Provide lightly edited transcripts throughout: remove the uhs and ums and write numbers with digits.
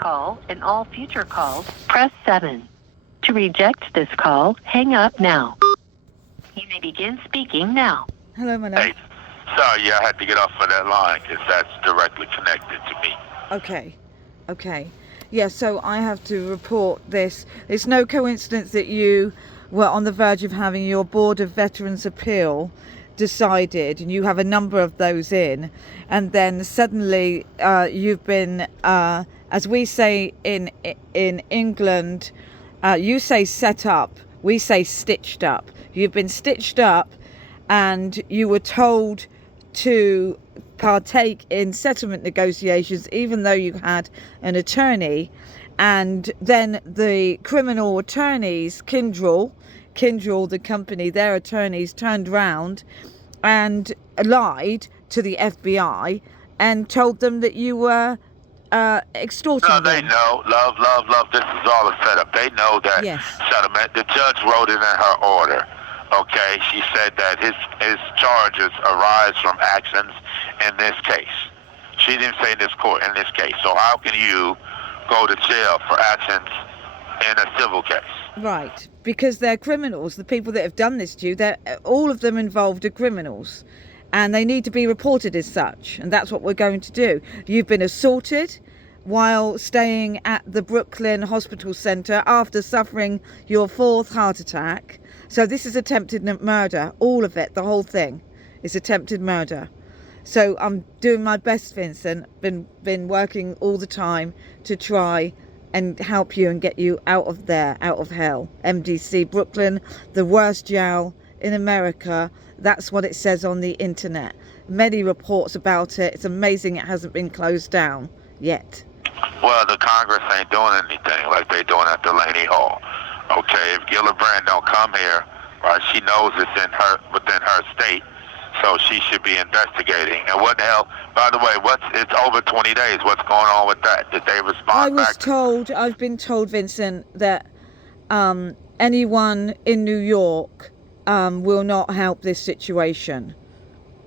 call and all future calls, press 7. To reject this call, hang up now. You may begin speaking now. Hello, my love. Hey, sorry, I had to get off of that line because that's directly connected to me. Okay. Yeah, so I have to report this. It's no coincidence that you were on the verge of having your Board of Veterans Appeal decided, and you have a number of those in, and then suddenly you've been, as we say in England, you say set up, we say stitched up. You've been stitched up, and you were told to partake in settlement negotiations even though you had an attorney, and then the criminal attorneys, Kyndryl, the company, their attorneys turned round and lied to the FBI and told them that you were extorting No, them. they know. Love. This is all a setup. They know that settlement. The judge wrote it in her order. Okay, she said that his charges arise from actions in this case. She didn't say in this court, in this case. So how can you go to jail for actions in a civil case? Right, because they're criminals. The people that have done this to you, all of them involved are criminals, and they need to be reported as such, and that's what we're going to do. You've been assaulted while staying at the Brooklyn Hospital Centre after suffering your 4th heart attack. So this is attempted murder. All of it, the whole thing is attempted murder. So I'm doing my best, Vincent. Been working all the time to try and help you and get you out of there, out of hell. MDC Brooklyn, the worst jail in America. That's what it says on the internet. Many reports about it. It's amazing it hasn't been closed down yet. Well, the Congress ain't doing anything like they doing at Delaney Hall. Okay, if Gillibrand don't come here, right, she knows it's within her state, so she should be investigating. And what the hell, by the way, it's over 20 days. What's going on with that? Did they respond back? I've been told, Vincent, that anyone in New York will not help this situation.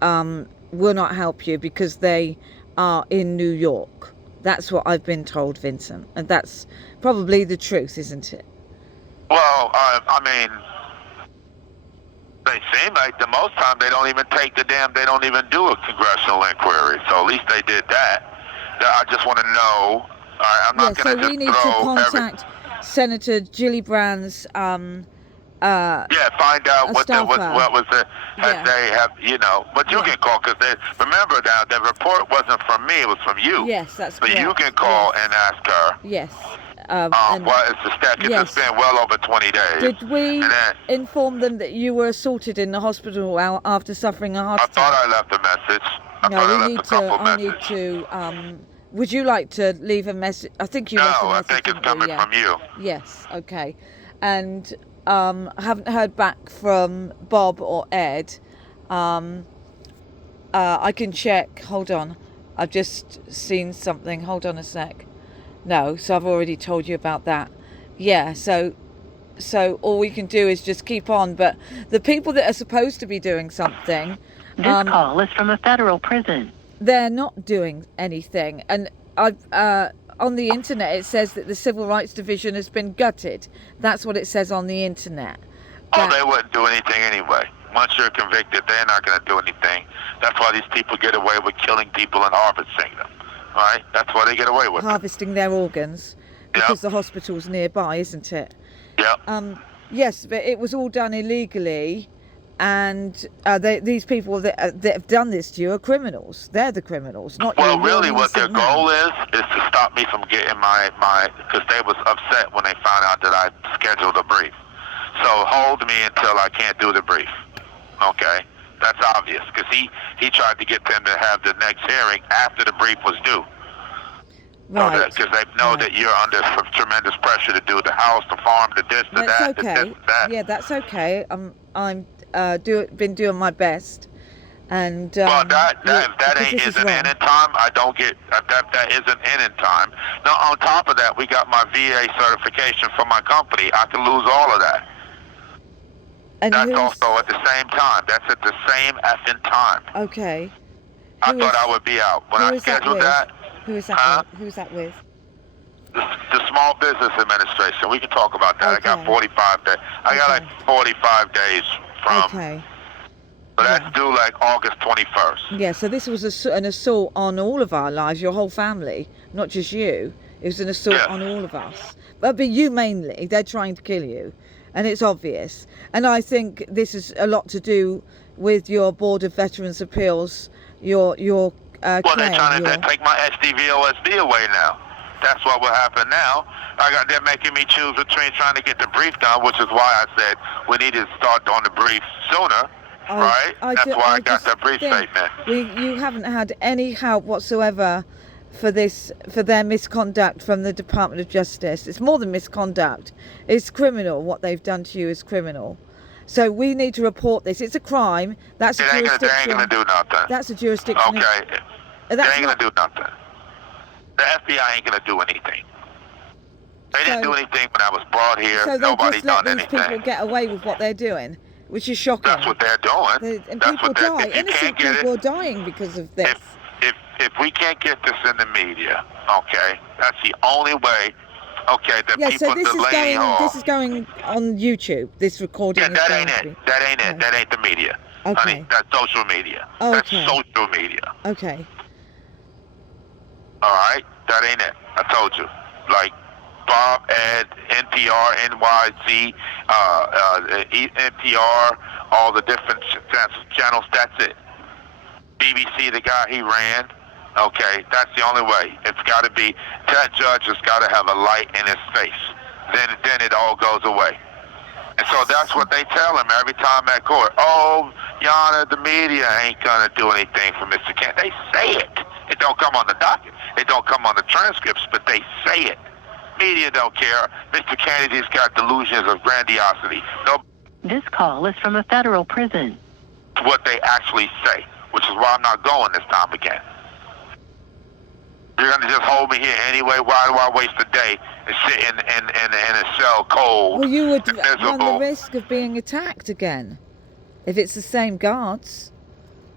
Will not help you because they are in New York. That's what I've been told, Vincent. And that's probably the truth, isn't it? Well, I mean, they seem like the most time they don't even they don't even do a congressional inquiry. So at least they did that. I just want to know. I'm not going to just we need to contact Senator Gillibrand's find out what was the they have, but you can call because remember now the report wasn't from me, it was from you. Yes, that's correct. But you can call and ask her. Yes. What is the status? Yes. It's been well over 20 days. Did we inform them that you were assaulted in the hospital after suffering a heart attack? I thought I left a message. I need to. Would you like to leave a message? I think you left a message. No, I think it's coming from you. Yes, okay. And I haven't heard back from Bob or Ed. I can check. Hold on. I've just seen something. Hold on a sec. No, so I've already told you about that. Yeah, so all we can do is just keep on. But the people that are supposed to be doing something... This call is from a federal prison. They're not doing anything. And on the internet it says that the Civil Rights Division has been gutted. That's what it says on the internet. They wouldn't do anything anyway. Once you're convicted, they're not going to do anything. That's why these people get away with killing people and harvesting them. Right? That's why they get away with harvesting their organs because the hospital's nearby, isn't it? Yeah. Yes, but it was all done illegally, and these people that have done this to you are criminals. They're the criminals, not you. Well, really, what their goal is to stop me from getting my because they was upset when they found out that I scheduled a brief. So hold me until I can't do the brief. Okay. That's obvious, because he tried to get them to have the next hearing after the brief was due. Right. Because they know that you're under tremendous pressure to do the house, the farm, the this, the that, okay. the this, that. Yeah, that's okay. I'm been doing my best, and well, if that isn't in time, I don't get that isn't in time. Now, on top of that, we got my VA certification for my company. I can lose all of that. And that's also at the same time. That's at the same effing time. Okay. I thought I would be out. When I scheduled that. Who is that with? Who is that with? Small Business Administration. We can talk about that. Okay. I got 45 days. I got like 45 days from. Okay. So that's due like August 21st. Yeah, so this was an assault on all of our lives, your whole family, not just you. It was an assault on all of us. But you mainly. They're trying to kill you. And it's obvious. And I think this is a lot to do with your Board of Veterans Appeals, your well, claim, they're trying to take my SDVOSB away now. That's what will happen now. They're making me choose between trying to get the brief done, which is why I said we need to start on the brief sooner. Right? That's why I got the brief statement. You haven't had any help whatsoever for their misconduct from the Department of Justice. It's more than misconduct. It's criminal. What they've done to you is criminal. So we need to report this. It's a crime. That's a jurisdiction. They ain't going to do nothing. That's a jurisdiction. Okay. They ain't going to do nothing. The FBI ain't going to do anything. They didn't do anything when I was brought here. So Nobody just let done these anything. people get away with what they're doing, which is shocking. That's what they're doing. And That's people what they're die. doing. Innocent people are dying because of this. If we can't get this in the media, okay, that's the only way. Okay, that people so this is going on YouTube. This recording. Yeah, that ain't it. That ain't it. That ain't the media. Okay. Honey, that's social media. Okay. That's social media. Okay. All right, that ain't it. I told you. Like Bob, Ed, NPR, NYZ, NPR, all the different channels. That's it. BBC, the guy he ran. Okay, that's the only way. It's got to be, that judge has got to have a light in his face. Then it all goes away. And so that's what they tell him every time at court. Oh, Your Honor, the media ain't going to do anything for Mr. Kennedy. They say it. It don't come on the docket. It don't come on the transcripts, but they say it. Media don't care. Mr. Kennedy's got delusions of grandiosity. No. This call is from a federal prison. What they actually say, which is why I'm not going this time again. You're going to just hold me here anyway? Why do I waste a day and sit in a cell cold? Well, you would run the risk of being attacked again if it's the same guards.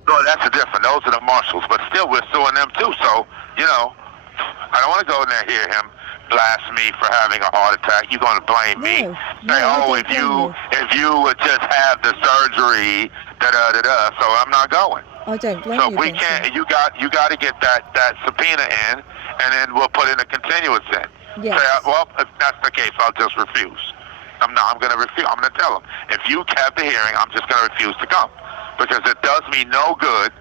No, that's different. Those are the marshals. But still, we're suing them too. So, I don't want to go in there and hear him blast me for having a heart attack. You're going to blame me. If you would just have the surgery, da-da-da-da. So I'm not going. I don't blame you. So we can't. You got to get that subpoena in, and then we'll put in a continuance in. Yes. Say, well, if that's the case, I'll just refuse. I'm going to refuse. I'm going to tell them, if you have the hearing, I'm just going to refuse to come, because it does me no good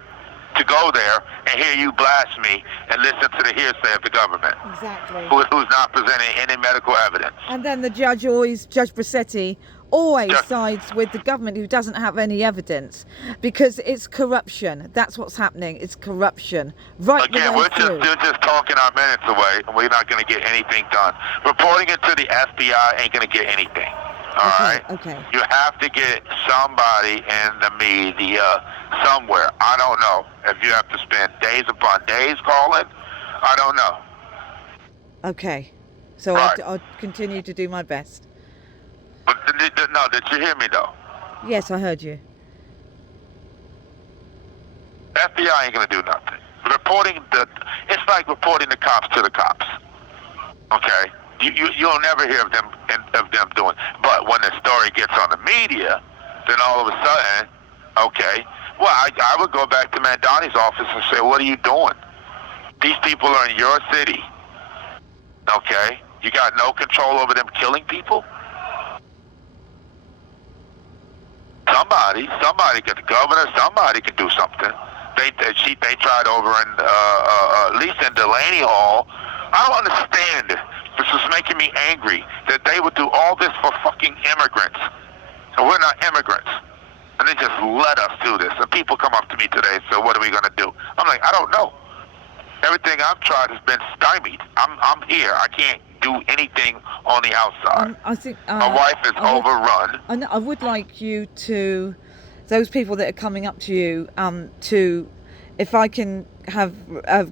to go there and hear you blast me and listen to the hearsay of the government. Exactly. Who's not presenting any medical evidence. And then the Judge Bracetti always sides with the government, who doesn't have any evidence, because it's corruption. That's what's happening. It's corruption. Right. Again, we're just talking our minutes away, and we're not going to get anything done. Reporting it to the FBI ain't going to get anything. All right? Okay. You have to get somebody in the media somewhere. I don't know. If you have to spend days upon days calling, I don't know. Okay. So I'll continue to do my best. But no, did you hear me though? Yes, I heard you. FBI ain't gonna do nothing. It's like reporting the cops to the cops. Okay, you'll never hear of them doing. But when the story gets on the media, then all of a sudden, okay. Well, I would go back to Mandani's office and say, what are you doing? These people are in your city. Okay, you got no control over them killing people. Somebody, the governor, somebody can do something. They tried over in, at least in Delaney Hall. I don't understand it. This is making me angry that they would do all this for fucking immigrants. And we're not immigrants. And they just let us do this. And people come up to me today and say, what are we going to do? I'm like, I don't know. Everything I've tried has been stymied. I'm here. I can't do anything on the outside. I think my wife is overrun. I would like you to, those people that are coming up to you, to, if I can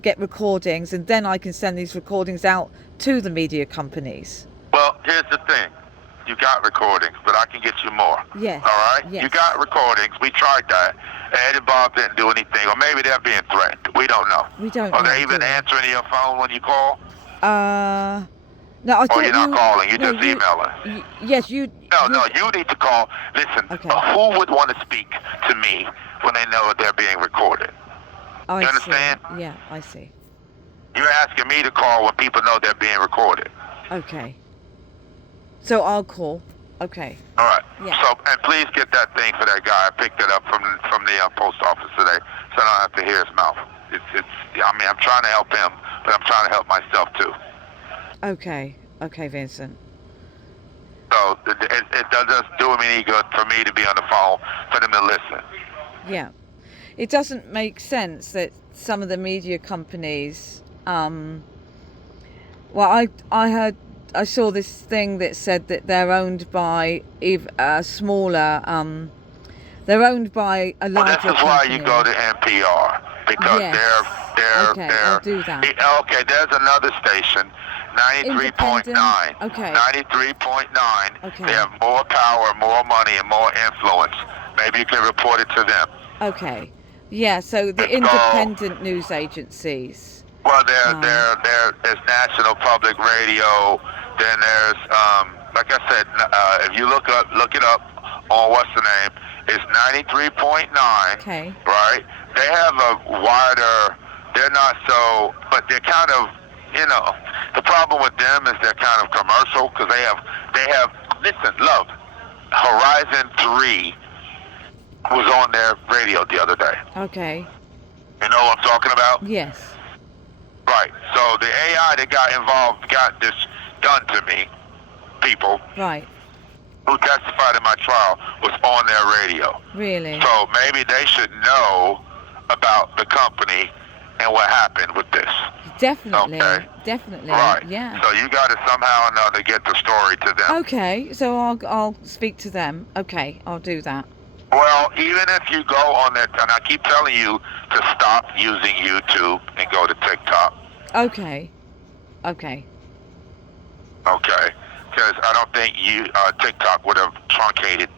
get recordings, and then I can send these recordings out to the media companies. Well, here's the thing. You got recordings, but I can get you more. Yes. All right? Yes. You got recordings. We tried that. Ed and Bob didn't do anything. Or maybe they're being threatened. We don't know. We don't know. Are they even answering your phone when you call? No, I Or thought you're not calling, you're just you, emailing. yes, you. No, you need to call. Listen, Okay. Who would want to speak to me when they know they're being recorded? You understand? See. Yeah, I see. You're asking me to call when people know they're being recorded. Okay. So I'll call. Okay. All right. Yeah. So, and please get that thing for that guy. I picked it up from the post office today, so I don't have to hear his mouth. I mean, I'm trying to help him, but I'm trying to help myself too. Okay. Okay, Vincent. So it doesn't do me any good for me to be on the phone for them to listen. Yeah. It doesn't make sense that some of the media companies, well, I saw this thing that said that they're owned by smaller, they're owned by a larger company. Well, this is why you go to NPR, because they're okay, I'll do that. Okay, there's another station, 93.9. Okay. 93.9. Okay. They have more power, more money, and more influence. Maybe you can report it to them. Okay. Yeah, so the independent news agencies. Well, there's National Public Radio. Then there's, like I said, if you look it up on what's the name, it's 93.9. Okay. Right? They have a wider. They're not so, but they're kind of, the problem with them is they're kind of commercial because they have. Listen, love, Horizon 3 was on their radio the other day. Okay. You know what I'm talking about? Yes. Right. So the AI that got involved got this done to me. People. Right. Who testified in my trial was on their radio. Really? So maybe they should know about the company and what happened with this. Definitely. Okay? Definitely. Right. Yeah. So you got to somehow or another get the story to them. Okay. So I'll speak to them. Okay. I'll do that. Well, even if you go on there, and I keep telling you to stop using YouTube and go to TikTok. Okay. Okay. Okay. Because I don't think TikTok would have truncated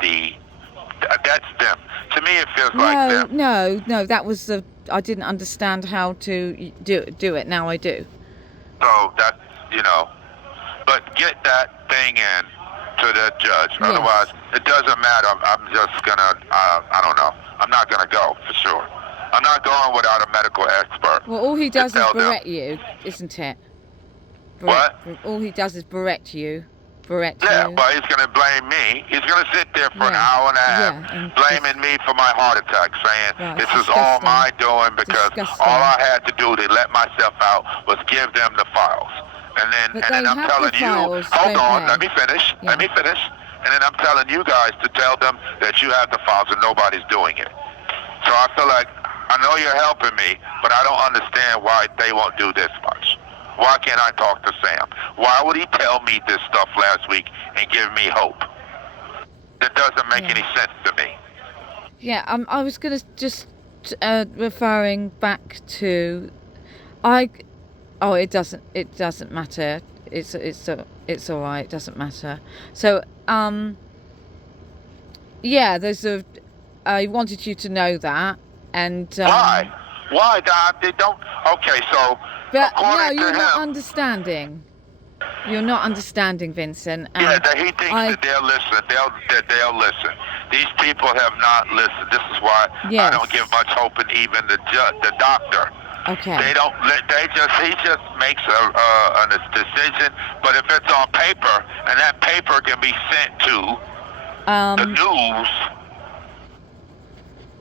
that's them. To me, it feels like them. No. That was I didn't understand how to do it. Now I do. So that's, but get that thing in to the judge. Yes. Otherwise, it doesn't matter. I'm just gonna, I don't know. I'm not gonna go for sure. I'm not going without a medical expert. Well, all he does is berate you, isn't it? What? All he does is berate you. Yeah, but he's going to blame me. He's going to sit there for an hour and a half blaming me for my heart attack, saying this is all my doing because all I had to do to let myself out was give them the files. And then I'm telling you, hold on, let me finish. And then I'm telling you guys to tell them that you have the files and nobody's doing it. So I feel like, I know you're helping me, but I don't understand why they won't do this much. Why can't I talk to Sam? Why would he tell me this stuff last week and give me hope? That doesn't make any sense to me. Yeah, I was going to just referring back to, it doesn't matter. It's all right. It doesn't matter. So I wanted you to know that, and why? They don't. Okay, so. But no, you're not understanding. You're not understanding, Vincent. He thinks that they'll listen. They'll listen. These people have not listened. This is why I don't give much hope in even the doctor. Okay. They don't. He just makes a decision. But if it's on paper and that paper can be sent to the news,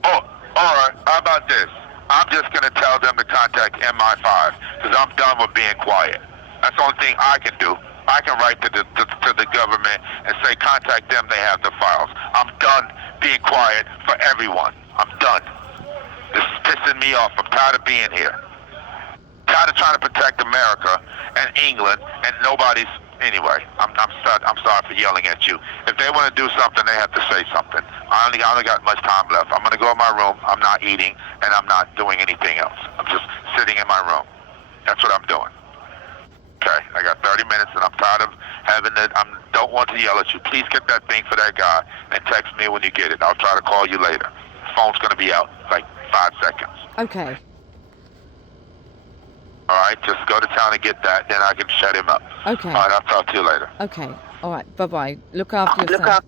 or how about this? I'm just going to tell them to contact MI5 because I'm done with being quiet. That's the only thing I can do. I can write to the government and say, contact them, they have the files. I'm done being quiet for everyone. I'm done. This is pissing me off. I'm tired of being here. Tired of trying to protect America and England and nobody's... Anyway, I'm sorry for yelling at you. If they want to do something, they have to say something. I only got much time left. I'm going to go in my room. I'm not eating, and I'm not doing anything else. I'm just sitting in my room. That's what I'm doing. Okay, I got 30 minutes, and I'm tired of having it. I don't want to yell at you. Please get that thing for that guy, and text me when you get it. I'll try to call you later. The phone's going to be out like 5 seconds. Okay. All right, just go to town and get that, then I can shut him up. Okay. All right, I'll talk to you later. Okay. All right. Bye-bye. Look after yourself.